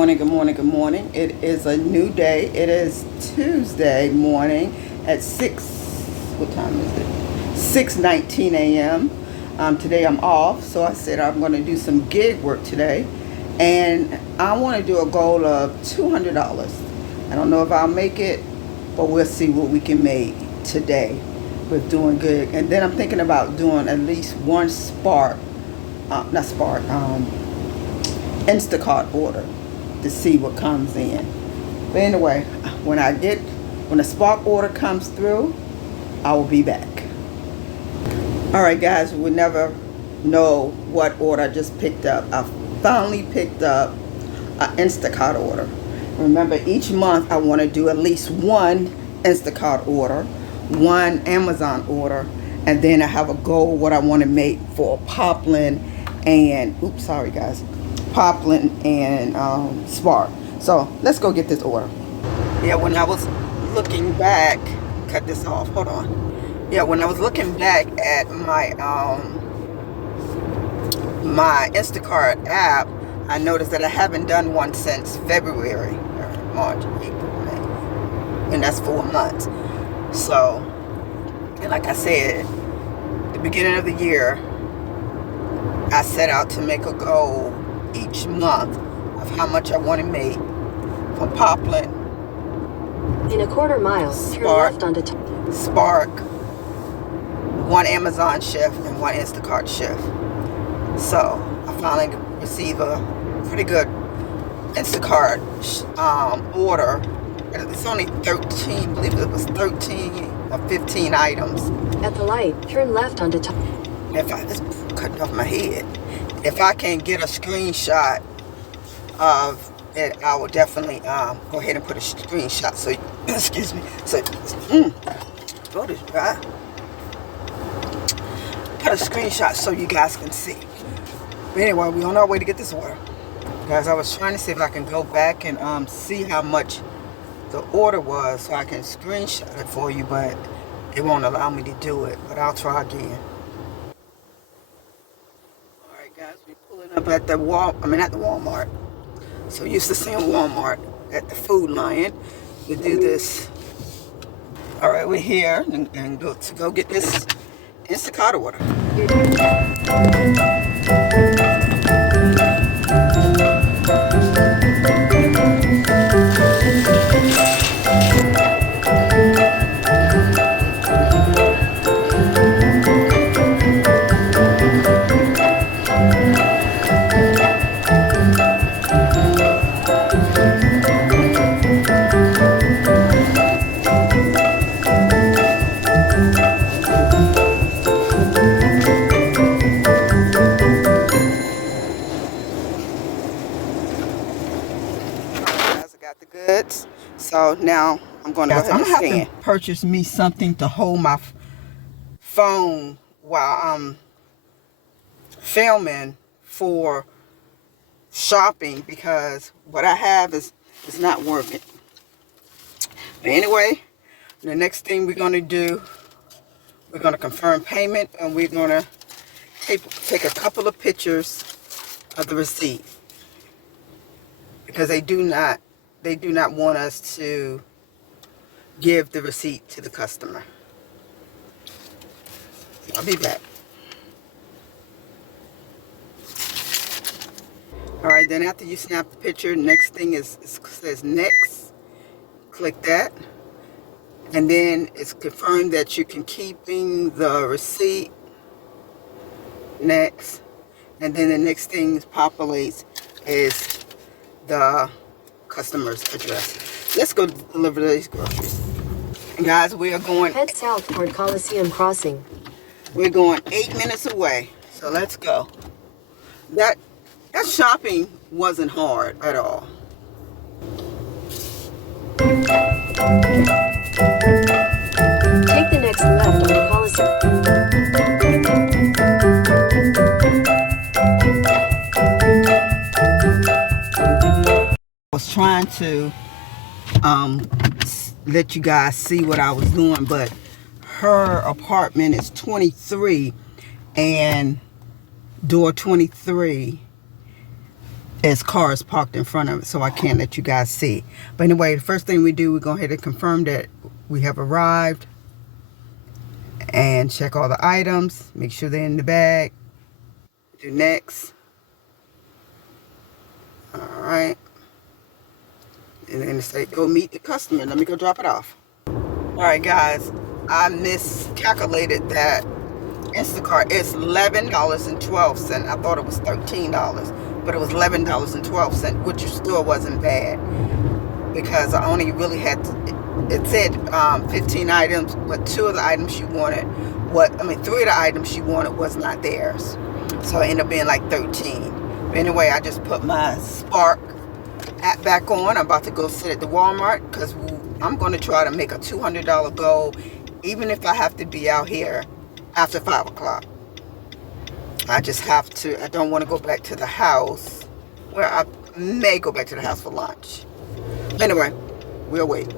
morning, good morning, good morning. It is a new day. It is Tuesday morning at 6, what time is it? 6:19 a.m. Today I'm off, so I said I'm going to do some gig work today. And I want to do a goal of $200. I don't know if I'll make it, but we'll see what we can make today with doing good. And then I'm thinking about doing at least one Instacart order to see what comes in. But anyway, when the Spark order comes through, I will be back. All right, guys, we never know what order I just picked up. I finally picked up an Instacart order. Remember, each month I want to do at least one Instacart order, one Amazon order, and then I have a goal what I want to make for Poplin and Poplin and Spark. So let's go get this order. Yeah, when I was looking back, cut this off. Hold on. Yeah, when I was looking back at my my Instacart app, I noticed that I haven't done one since February, or March, April, May, and that's 4 months. So, and like I said, the beginning of the year, I set out to make a goal each month of how much I want to make from Poplin. In a quarter mile, turn left onto Spark, one Amazon shift and one Instacart shift. So I finally received a pretty good Instacart order. It's only 13, I believe it was 13 or 15 items. At the light, turn left onto top. If I just cut off my head, if I can get a screenshot of it, I will definitely go ahead and put a screenshot. So, excuse me. So, throat is dry. Put a screenshot so you guys can see. But anyway, we're on our way to get this order. Guys, I was trying to see if I can go back and see how much the order was so I can screenshot it for you, but it won't allow me to do it. But I'll try again. Guys, we're pulling up at the at the Walmart. So used to seeing Walmart at the Food Lion. We do this. All right, we're here and go get this Instacart order. The goods. So now I'm going to go ahead and scan. Have to purchase me something to hold my phone while I'm filming for shopping, because what I have is not working. But anyway, the next thing we're going to do, we're going to confirm payment, and we're going to take a couple of pictures of the receipt, because they do not want us to give the receipt to the customer. I'll be back. All right, then after you snap the picture, next thing says next. Click that. And then it's confirmed that you can keeping the receipt. Next. And then the next thing populates is the customer's address. Let's go deliver these groceries. And guys, we are going... Head south toward Coliseum Crossing. We're going 8 minutes away. So let's go. That shopping wasn't hard at all. Take the next left onto Coliseum. I was trying to let you guys see what I was doing, but her apartment is 23 and door 23 There's cars parked in front of it, so I can't let you guys see. But anyway, the first thing we do, we go ahead and confirm that we have arrived and check all the items, make sure they're in the bag. Do next. All right. And then say, go meet the customer. Let me go drop it off. All right, guys. I miscalculated that Instacart is $11.12. I thought it was $13, but it was $11.12, which still wasn't bad because I only really had it said 15 items, but 2 of the items she wanted, 3 of the items she wanted was not theirs, so it ended up being like 13. But anyway, I just put my Spark app back on. I'm about to go sit at the Walmart because I'm going to try to make a $200 goal, even if I have to be out here after 5 o'clock. I just have to. I don't want to go back to the house. Well, I may go back to the house for lunch. Anyway, we'll wait.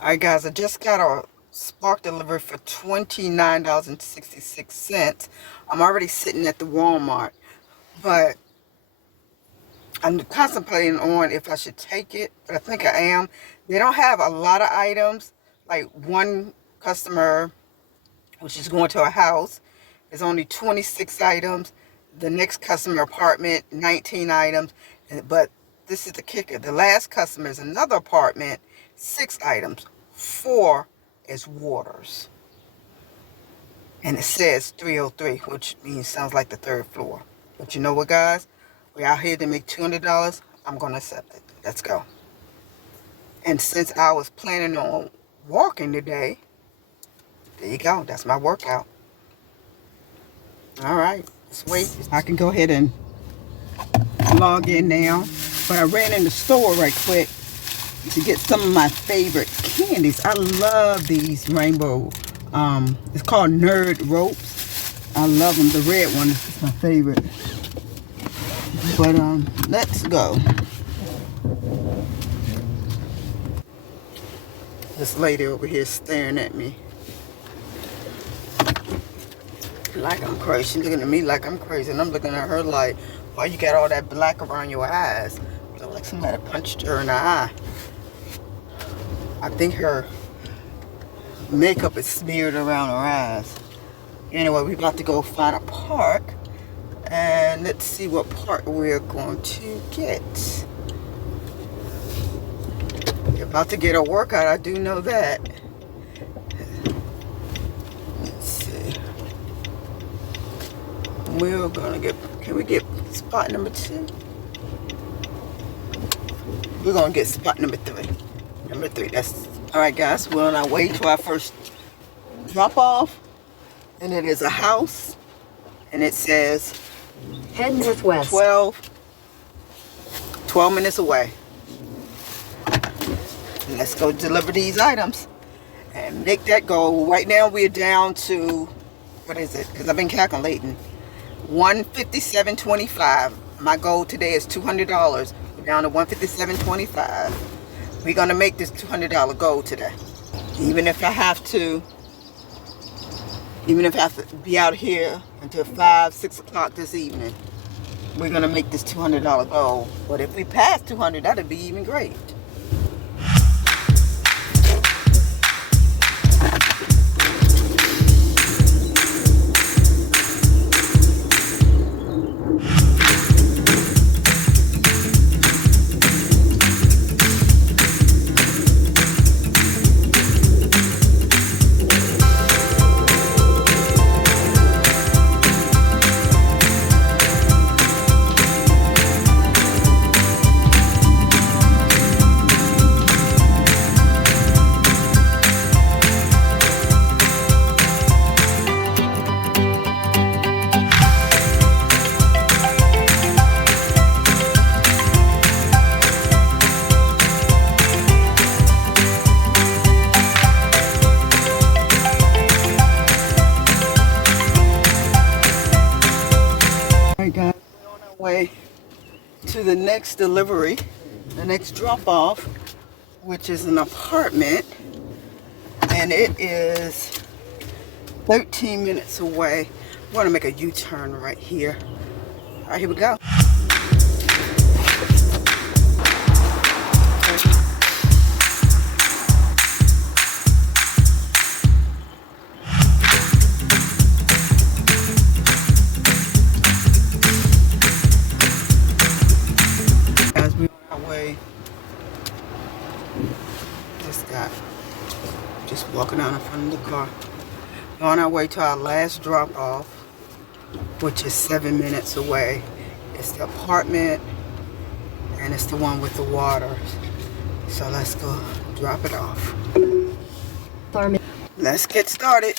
All right, guys. I just got a Spark delivered for $29.66. I'm already sitting at the Walmart, but I'm contemplating on if I should take it, but I think I am. They don't have a lot of items. Like one customer, which is going to a house, is only 26 items. The next customer apartment, 19 items. But this is the kicker. The last customer is another apartment, 6 items. 4 is waters. And it says 303, which sounds like the 3rd floor. But you know what, guys? We're out here to make $200. I'm going to accept it. Let's go. And since I was planning on walking today, there you go. That's my workout. All right. Let's wait. I can go ahead and log in now. But I ran in the store right quick to get some of my favorite candies. I love these rainbow. It's called Nerd Ropes. I love them. The red one is my favorite. But let's go. This lady over here staring at me like I'm crazy. She's looking at me like I'm crazy, and I'm looking at her like, why you got all that black around your eyes? You look like somebody punched her in the eye. I think her makeup is smeared around her eyes. Anyway, we're about to go find a park. And let's see what part we're going to get. We're about to get a workout, I do know that. Let's see. We're gonna get, can we get spot number 2? We're gonna get spot number 3. Number 3, that's, all right guys, we're on our way to our first drop off. And it is a house. And it says, head northwest. 12 minutes away. Let's go deliver these items and make that goal. Right now we're down to, what is it? Because I've been calculating. $157.25. My goal today is $200. We're down to $157.25. We're going to make this $200 goal today. Even if I have to be out here until 5, 6 o'clock this evening, we're going to make this $200 goal. But if we pass 200, that'd be even great. Guys, we're on our way to the next delivery, the next drop off, which is an apartment, and it is 13 minutes away. I'm going to make a U-turn right here. All right, here we go. Just walking out in front of the car. We're on our way to our last drop off, which is 7 minutes away. It's the apartment and it's the one with the water. So let's go drop it off. Let's get started.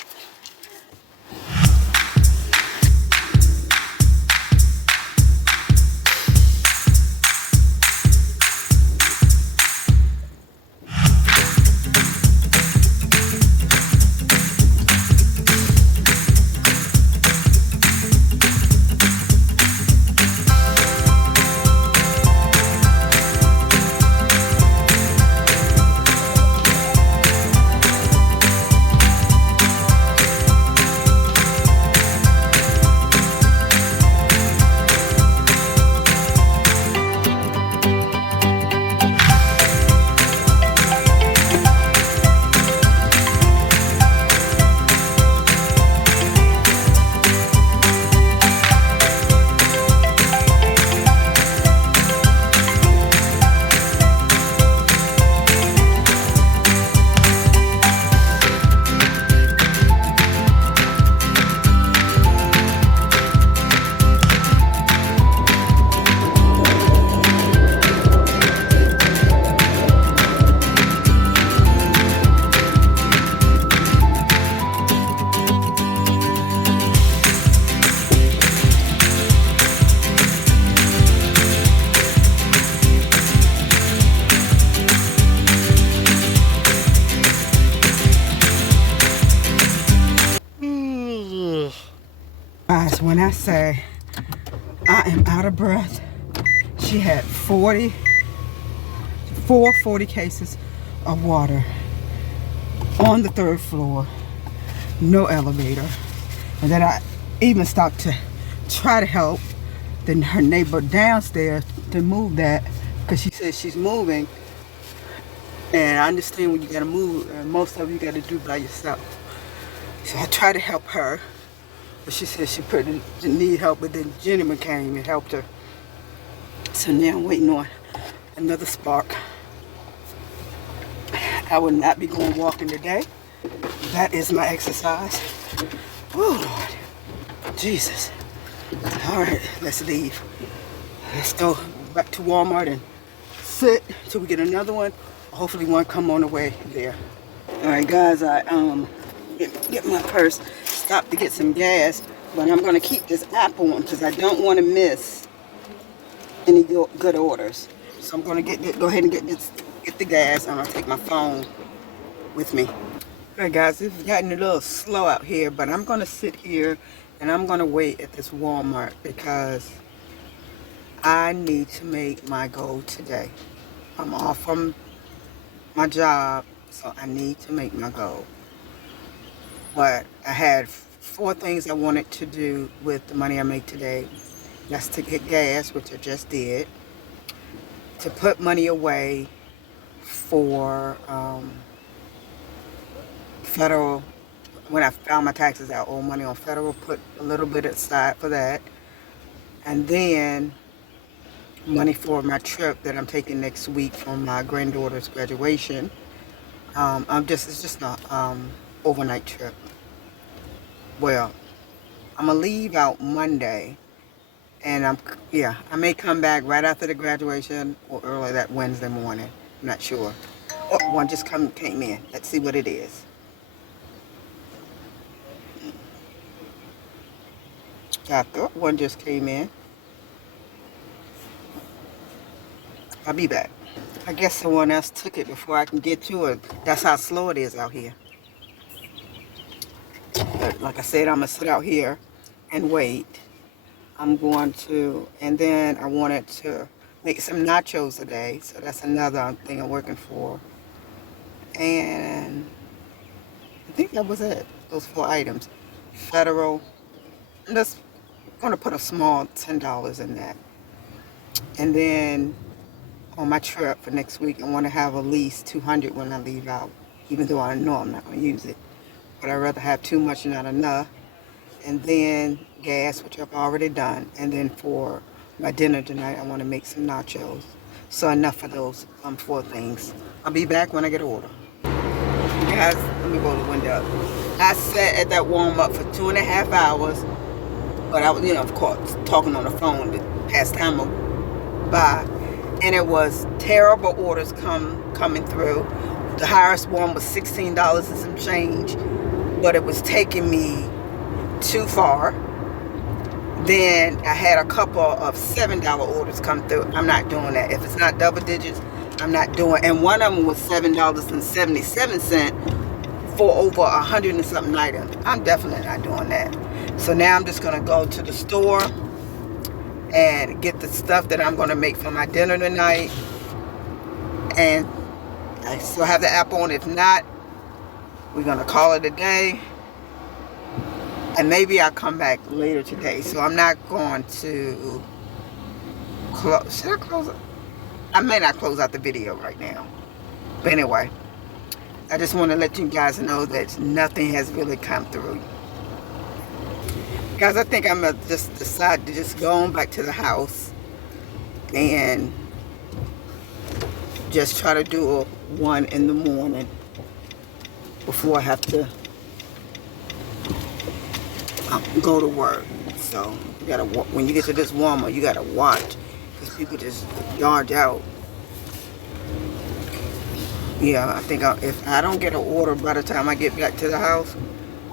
Guys, when I say I am out of breath, she had 40 cases of water on the 3rd floor, no elevator. And then I even stopped to try to help then her neighbor downstairs to move that, because she says she's moving. And I understand when you gotta move, and most of you gotta do by yourself. So I tried to help her. But she said she didn't need help, but then Jenny came and helped her. So now I'm waiting on another spark. I will not be going walking today. That is my exercise. Oh, Lord. Jesus. All right, let's leave. Let's go back to Walmart and sit till we get another one. Hopefully one come on the way there. All right, guys, I get my purse, stop to get some gas, but I'm going to keep this app on because I don't want to miss any good orders. So I'm going to go ahead and get the gas, and I'll take my phone with me. Alright guys, it's gotten a little slow out here, but I'm going to sit here and I'm going to wait at this Walmart because I need to make my goal today. I'm off from my job, so I need to make my goal. But I had 4 things I wanted to do with the money I make today. That's to get gas, which I just did. To put money away for federal. When I found my taxes, I owe money on federal. Put a little bit aside for that. And then money for my trip that I'm taking next week for my granddaughter's graduation. It's just an overnight trip. Well, I'm gonna leave out Monday, and I may come back right after the graduation or early that Wednesday morning. I'm not sure. Oh, one just came in. Let's see what it is. I thought one just came in. I'll be back. I guess someone else took it before I can get to it. That's how slow it is out here. But like I said, I'm going to sit out here and wait. I'm going to, and then I wanted to make some nachos today. So that's another thing I'm working for. And I think that was it. Those 4 items. Federal. I'm just going to put a small $10 in that. And then on my trip for next week, I want to have at least $200 when I leave out, even though I know I'm not going to use it. But I'd rather have too much and not enough. And then gas, which I've already done. And then for my dinner tonight, I want to make some nachos. So enough for those 4 things. I'll be back when I get an order. let me roll the window up. I sat at that Walmart for 2.5 hours, but I was, of course, talking on the phone to pass time by, and it was terrible orders coming through. The highest one was $16 and some change, but it was taking me too far. Then I had a couple of $7 orders come through. I'm not doing that. If it's not double digits, I'm not doing. And one of them was $7.77 for over 100 and something items. I'm definitely not doing that. So now I'm just gonna go to the store and get the stuff that I'm gonna make for my dinner tonight. And I still have the app on. If not, we're gonna call it a day. And maybe I'll come back later today. So I'm not going to close. Should I close it? I may not close out the video right now. But anyway, I just want to let you guys know that nothing has really come through. Guys, I think I'm going to just decide to just go on back to the house and just try to do a 1 in the morning before I have to go to work. So you gotta, when you get to this Walmart, you gotta watch, because people just yard out. Yeah, I think if I don't get an order by the time I get back to the house,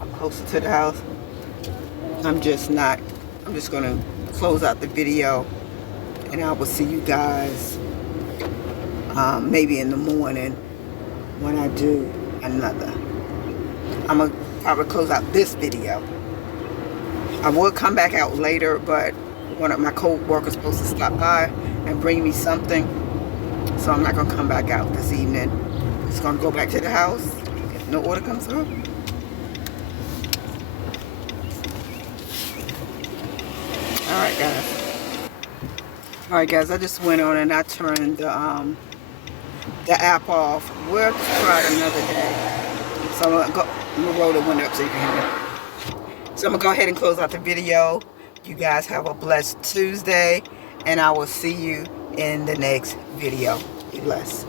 I'm closer to the house, I'm just gonna close out the video, and I will see you guys maybe in the morning when I do another. I'm gonna probably close out this video. I will come back out later, but one of my co-workers supposed to stop by and bring me something, so I'm not gonna come back out this evening. I'm just gonna go back to the house if no order comes through. Alright guys, I just went on and I turned the app off. We'll try it another day. So I'm gonna roll the window up so you can hear me. So I'm going to go ahead and close out the video. You guys have a blessed Tuesday, and I will see you in the next video. Be blessed.